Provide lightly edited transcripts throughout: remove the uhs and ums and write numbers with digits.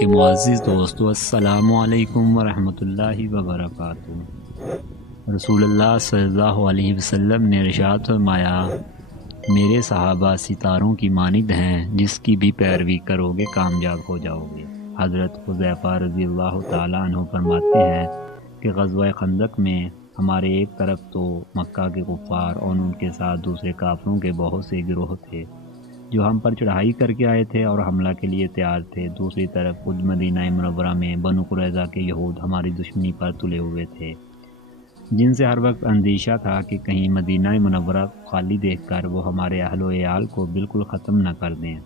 کے معزز دوستو، السلام علیکم ورحمۃ اللہ وبرکاتہ۔ رسول اللہ صلی اللہ علیہ وسلم نے ارشاد فرمایا، میرے صحابہ ستاروں کی مانند ہیں، جس کی بھی پیروی کرو گے کامیاب ہو جاؤ گے۔ حضرت حذیفہ رضی اللہ تعالیٰ عنہ فرماتے ہیں کہ غزوہ خندق میں ہمارے ایک طرف تو مکہ کے کفار اور ان کے ساتھ دوسرے کافروں کے بہت سے گروہ تھے جو ہم پر چڑھائی کر کے آئے تھے اور حملہ کے لیے تیار تھے۔ دوسری طرف خود مدینہ منورہ میں بنو قریظہ کے یہود ہماری دشمنی پر تلے ہوئے تھے، جن سے ہر وقت اندیشہ تھا کہ کہیں مدینہ منورہ خالی دیکھ کر وہ ہمارے اہل و عیال کو بالکل ختم نہ کر دیں۔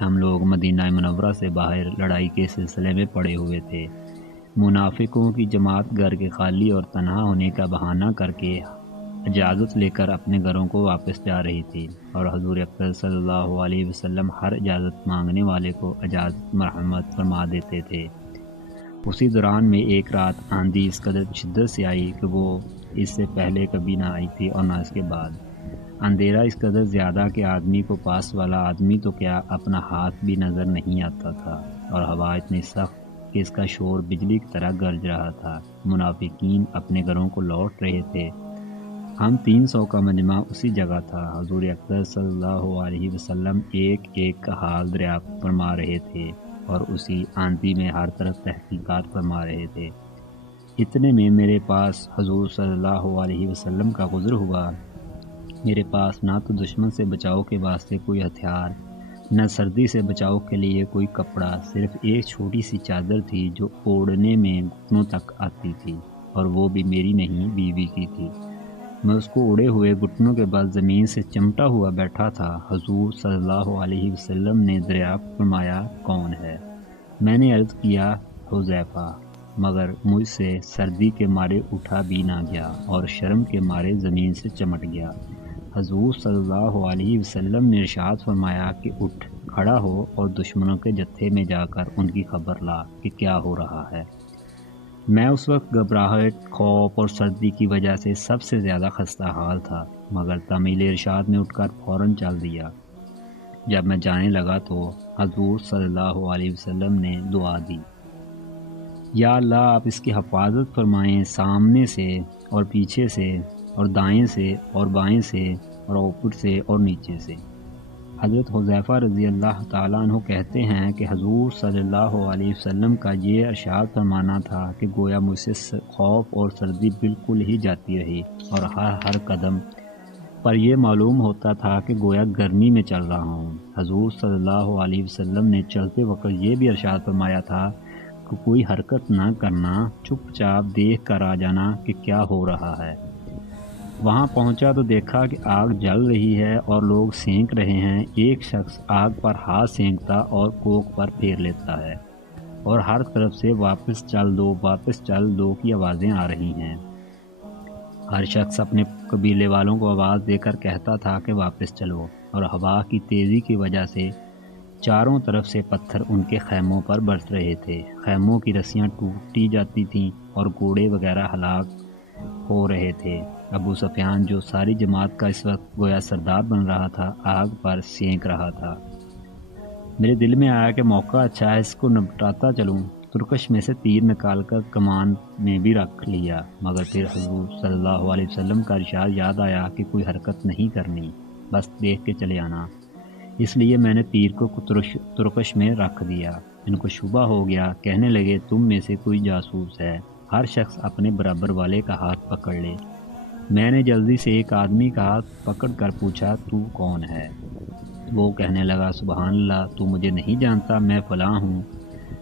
ہم لوگ مدینہ منورہ سے باہر لڑائی کے سلسلے میں پڑے ہوئے تھے۔ منافقوں کی جماعت گھر کے خالی اور تنہا ہونے کا بہانہ کر کے اجازت لے کر اپنے گھروں کو واپس جا رہی تھی، اور حضور اکرم صلی اللہ علیہ وسلم ہر اجازت مانگنے والے کو اجازت مرحمت فرما دیتے تھے۔ اسی دوران میں ایک رات آندھی اس قدر شدت سے آئی کہ وہ اس سے پہلے کبھی نہ آئی تھی اور نہ اس کے بعد۔ اندھیرا اس قدر زیادہ کہ آدمی کو پاس والا آدمی تو کیا اپنا ہاتھ بھی نظر نہیں آتا تھا، اور ہوا اتنی سخت کہ اس کا شور بجلی کی طرح گرج رہا تھا۔ منافقین اپنے گھروں کو لوٹ رہے تھے۔ ہم 300 کا مجمع اسی جگہ تھا۔ حضور اکرم صلی اللہ علیہ وسلم ایک ایک کا حال دریافت فرما رہے تھے اور اسی آندھی میں ہر طرف تحقیقات فرما رہے تھے۔ اتنے میں میرے پاس حضور صلی اللہ علیہ وسلم کا گزر ہوا۔ میرے پاس نہ تو دشمن سے بچاؤ کے واسطے کوئی ہتھیار، نہ سردی سے بچاؤ کے لیے کوئی کپڑا، صرف ایک چھوٹی سی چادر تھی جو اوڑھنے میں گھٹنوں تک آتی تھی، اور وہ بھی میری نہیں، بیوی کی تھی۔ میں اس کو اڑے ہوئے گھٹنوں کے بعد زمین سے چمٹا ہوا بیٹھا تھا۔ حضور صلی اللہ علیہ وسلم نے دریافت فرمایا، کون ہے؟ میں نے عرض کیا، حذیفہ، مگر مجھ سے سردی کے مارے اٹھا بھی نہ گیا اور شرم کے مارے زمین سے چمٹ گیا۔ حضور صلی اللہ علیہ وسلم نے ارشاد فرمایا کہ اٹھ کھڑا ہو اور دشمنوں کے جتھے میں جا کر ان کی خبر لا کہ کیا ہو رہا ہے۔ میں اس وقت گھبراہٹ، خوف اور سردی کی وجہ سے سب سے زیادہ خستہ حال تھا، مگر تعمیل ارشاد میں اٹھ کر فوراً چل دیا۔ جب میں جانے لگا تو حضور صلی اللہ علیہ وسلم نے دعا دی، یا اللہ آپ اس کی حفاظت فرمائیں، سامنے سے اور پیچھے سے اور دائیں سے اور بائیں سے اور اوپر سے اور نیچے سے۔ حضرت حذیفہ رضی اللہ تعالیٰ عنہ کہتے ہیں کہ حضور صلی اللہ علیہ وسلم کا یہ ارشاد فرمانا تھا کہ گویا مجھ سے خوف اور سردی بالکل ہی جاتی رہی، اور ہر قدم پر یہ معلوم ہوتا تھا کہ گویا گرمی میں چل رہا ہوں۔ حضور صلی اللہ علیہ وسلم نے چلتے وقت یہ بھی ارشاد فرمایا تھا کہ کوئی حرکت نہ کرنا، چپ چاپ دیکھ کر آ جانا کہ کیا ہو رہا ہے۔ وہاں پہنچا تو دیکھا کہ آگ جل رہی ہے اور لوگ سینک رہے ہیں۔ ایک شخص آگ پر ہاتھ سینکتا اور کوک پر پھیر لیتا ہے، اور ہر طرف سے واپس چل دو، واپس چل دو کی آوازیں آ رہی ہیں۔ ہر شخص اپنے قبیلے والوں کو آواز دے کر کہتا تھا کہ واپس چلو، اور ہوا کی تیزی کی وجہ سے چاروں طرف سے پتھر ان کے خیموں پر برس رہے تھے۔ خیموں کی رسیاں ٹوٹی جاتی تھیں اور گھوڑے وغیرہ ہلاک ہو رہے تھے۔ ابو سفیان جو ساری جماعت کا اس وقت گویا سردار بن رہا تھا، آگ پر سینک رہا تھا۔ میرے دل میں آیا کہ موقع اچھا ہے، اس کو نپٹاتا چلوں۔ ترکش میں سے تیر نکال کر کمان میں بھی رکھ لیا، مگر پھر حضور صلی اللہ علیہ وسلم کا ارشاد یاد آیا کہ کوئی حرکت نہیں کرنی، بس دیکھ کے چلے آنا۔ اس لیے میں نے تیر کو ترکش میں رکھ دیا۔ ان کو شبہ ہو گیا، کہنے لگے تم میں سے کوئی جاسوس ہے، ہر شخص اپنے برابر والے کا ہاتھ پکڑ لے۔ میں نے جلدی سے ایک آدمی کا ہاتھ پکڑ کر پوچھا، تو کون ہے؟ وہ کہنے لگا، سبحان اللہ، تو مجھے نہیں جانتا، میں فلاں ہوں۔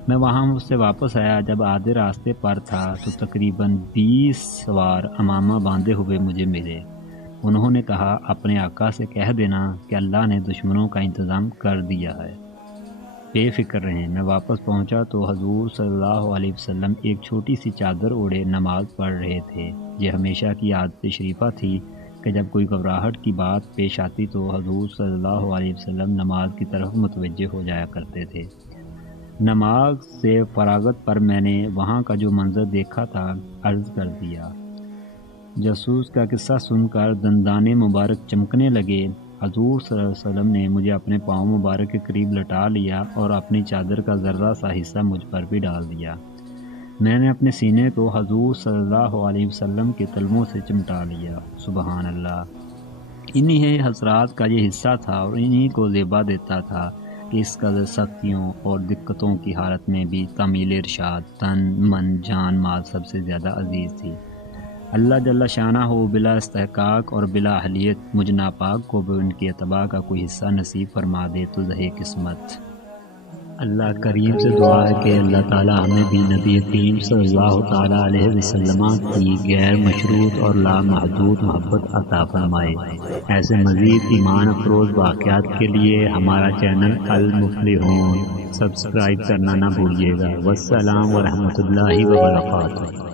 میں وہاں سے واپس آیا، جب آدھے راستے پر تھا تو تقریباً 20 سوار امامہ باندھے ہوئے مجھے ملے۔ انہوں نے کہا، اپنے آقا سے کہہ دینا کہ اللہ نے دشمنوں کا انتظام کر دیا ہے، بے فکر رہیں۔ میں واپس پہنچا تو حضور صلی اللہ علیہ وسلم ایک چھوٹی سی چادر اوڑھے نماز پڑھ رہے تھے۔ یہ ہمیشہ کی عادت شریفہ تھی کہ جب کوئی گھبراہٹ کی بات پیش آتی تو حضور صلی اللہ علیہ وسلم نماز کی طرف متوجہ ہو جایا کرتے تھے۔ نماز سے فراغت پر میں نے وہاں کا جو منظر دیکھا تھا عرض کر دیا۔ جاسوس کا قصہ سن کر دندان مبارک چمکنے لگے۔ حضور صلی اللہ علیہ وسلم نے مجھے اپنے پاؤں مبارک کے قریب لٹا لیا اور اپنی چادر کا ذرہ سا حصہ مجھ پر بھی ڈال دیا۔ میں نے اپنے سینے کو حضور صلی اللہ علیہ وسلم کے تلووں سے چمٹا لیا۔ سبحان اللہ۔ انہی حضرات کا یہ حصہ تھا اور انہی کو زیبا دیتا تھا کہ اس قدر سختیوں اور دقتوں کی حالت میں بھی تعمیل ارشاد تن من جان مال سب سے زیادہ عزیز تھی۔ اللہ جل شانہ ہو بلا استحقاق اور بلا اہلیت مجھ ناپاک کو بھی ان کی اتباع کا کوئی حصہ نصیب فرما دے تو زہے قسمت۔ اللہ کریم سے دعا ہے کہ اللہ تعالی ہمیں بھی نبی کریم صلی اللہ تعالی علیہ وسلم کی غیر مشروط اور لامحدود محبت عطا فرمائے۔ ایسے مزید ایمان افروز واقعات کے لیے ہمارا چینل المفلحون سبسکرائب کرنا نہ بھولیے گا۔ والسلام ورحمۃ اللہ وبرکاتہ۔